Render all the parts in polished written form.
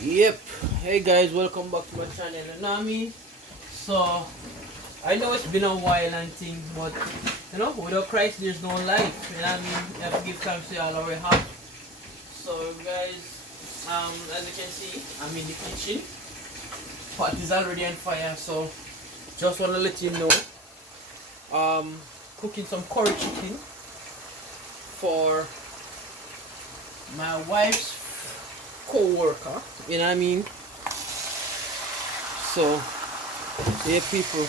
Yep. Hey guys, welcome back to my channel, Nami. So I know it's been a while and thing, but without Christ there's no life. You know what I mean? You have to give thanks to all our have. So guys, as you can see, I'm in the kitchen. Pot is already on fire, so just wanna let you know. Cooking some curry chicken for my wife's co-worker, you know what I mean? So yeah, people,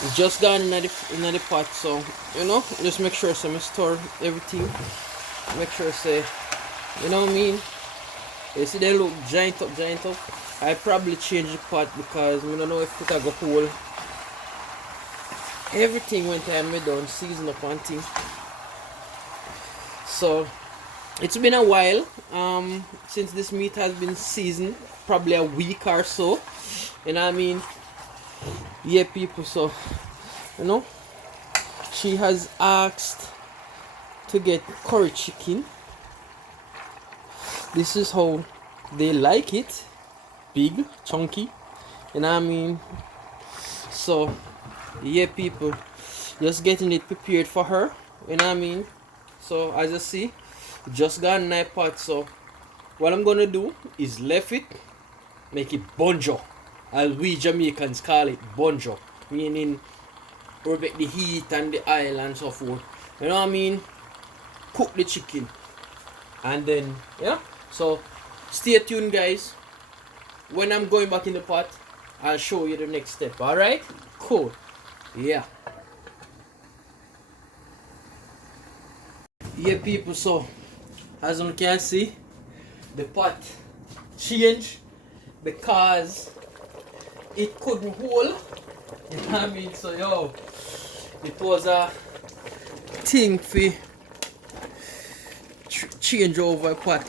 it's just gone in the pot, so just make sure some store everything. Make sure say, you know what I mean? You see they look giant up. I probably change the pot because I don't know if it go cool. Everything when time me done season up and thing. So it's been a while since this meat has been seasoned, probably a week or so. You know what I mean? Yeah, people. So she has asked to get curry chicken. This is how they like it, big, chunky. You know what I mean? So yeah, people, just getting it prepared for her. You know what I mean? So as you see, just got a knife pot. So what I'm gonna do is left it, make it bonjo, as we Jamaicans call it, bonjo, meaning protect the heat and the oil and so forth. You know what I mean? Cook the chicken, and then So stay tuned, guys. When I'm going back in the pot, I'll show you the next step. All right? Cool. Yeah. Yeah, people. So as you can see, the pot changed because it couldn't hold. You know what I mean? So it was a thing for change over pot,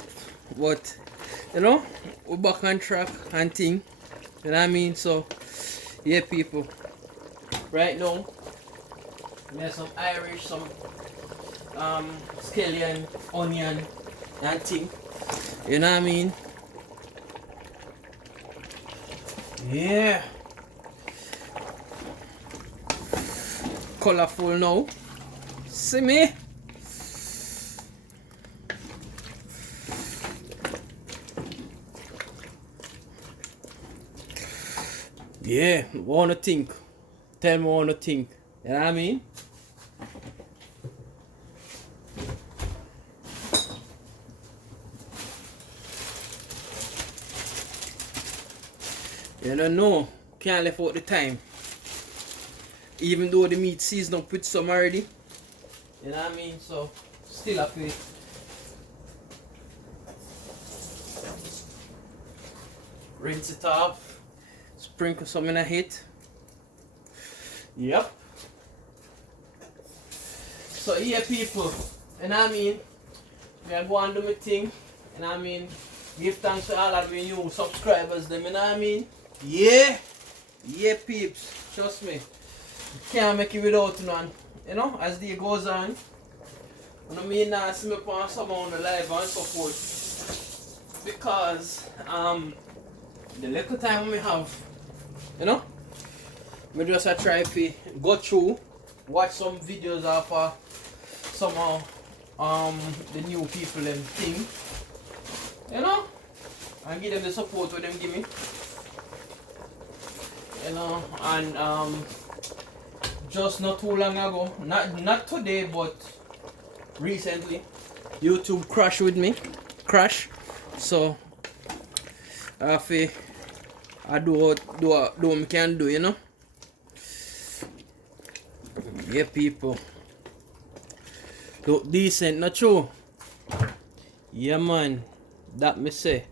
but we're back on track and thing. You know what I mean? So yeah, people. Right now, there's some Irish, some scallion, onion, and thing. You know what I mean? Yeah. Colorful now. See me? Yeah, wanna think. Tell me wanna think. You know what I mean? You don't know. Can't left out the time. Even though the meat seasoned up with some already. You know what I mean? So still have to rinse it off. Sprinkle some in a hit. Yep. So yeah, people. You know what I mean? Me I go and do my thing. You know what I mean? Give thanks to all of my new subscribers them, you know what I mean? Yeah. Yeah, peeps. Trust me. Can't make it without none. As the day goes on. I mean see me on some on the live and so forth. Because the little time we have, we just try to go through, watch some videos of some of the new people and thing. And give them the support what them give me. And just not too long ago, not today but recently, YouTube crashed with me. So I do what I can do, Yeah, people. Look decent, not true? Yeah, man. That me say.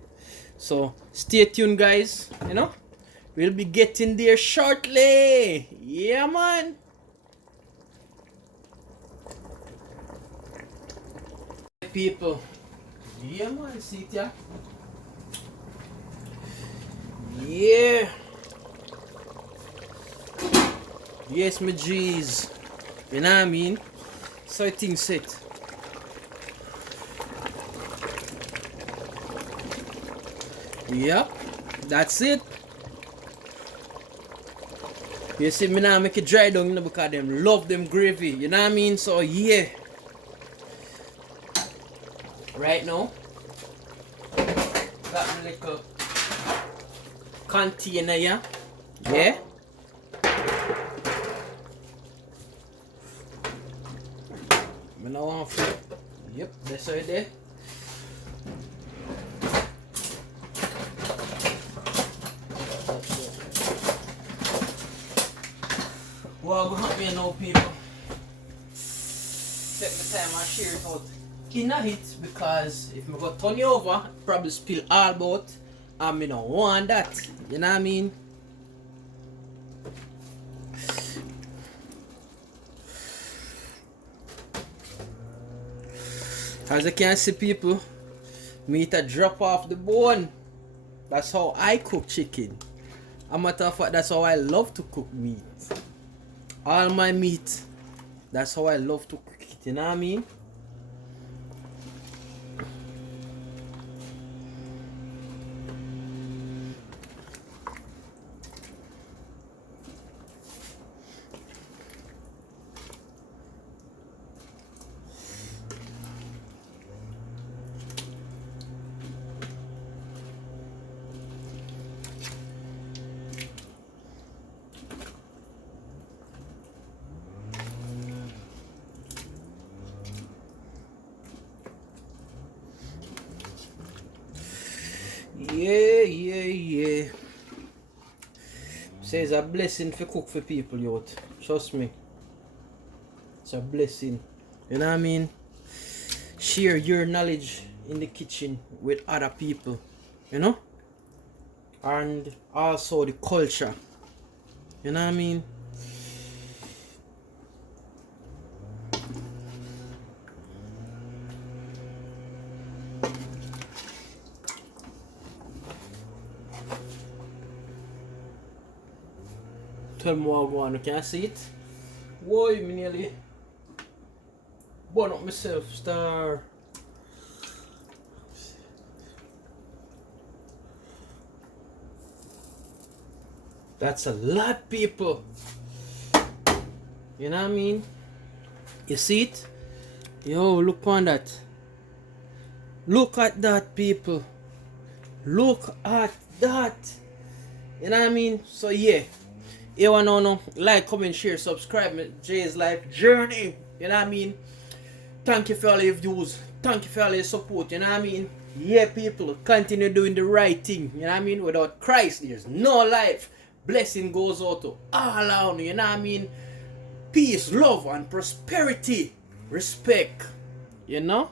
So stay tuned, guys. We'll be getting there shortly. Yeah, man. People. Yeah, man. See ya. Yeah. Yes, my G's. You know what I mean? So I think set. Yep, that's it. You see, me now make it dry down, you know, because them love them gravy. You know what I mean? So yeah. Right now, got my little container here. Yeah. I now want to. Yep, that's right there. Well, go help me now, people. Take the time and share it out in a hit, because if I go turn you over, probably spill all about, and I don't want that. You know what I mean? As you can see, people, meat a drop off the bone. That's how I cook chicken. As a matter of fact, that's how I love to cook meat. All my meat, that's how I love to cook it, you know what I mean? Yeah. Say it's a blessing to cook for people, youth. Trust me. It's a blessing. You know what I mean? Share your knowledge in the kitchen with other people. You know? And also the culture. You know what I mean? Tell me what I want. You can see it? Whoa, me nearly burn up myself, star. That's a lot, people. You know what I mean? You see it? Yo, look on that. Look at that, people. Look at that. You know what I mean? So yeah. You wanna know? Like, comment, share, subscribe. Jay's Life Journey. You know what I mean? Thank you for all your views. Thank you for all your support. You know what I mean? Yeah, people, continue doing the right thing. You know what I mean? Without Christ, there's no life. Blessing goes out to all around. You know what I mean? Peace, love, and prosperity. Respect. You know?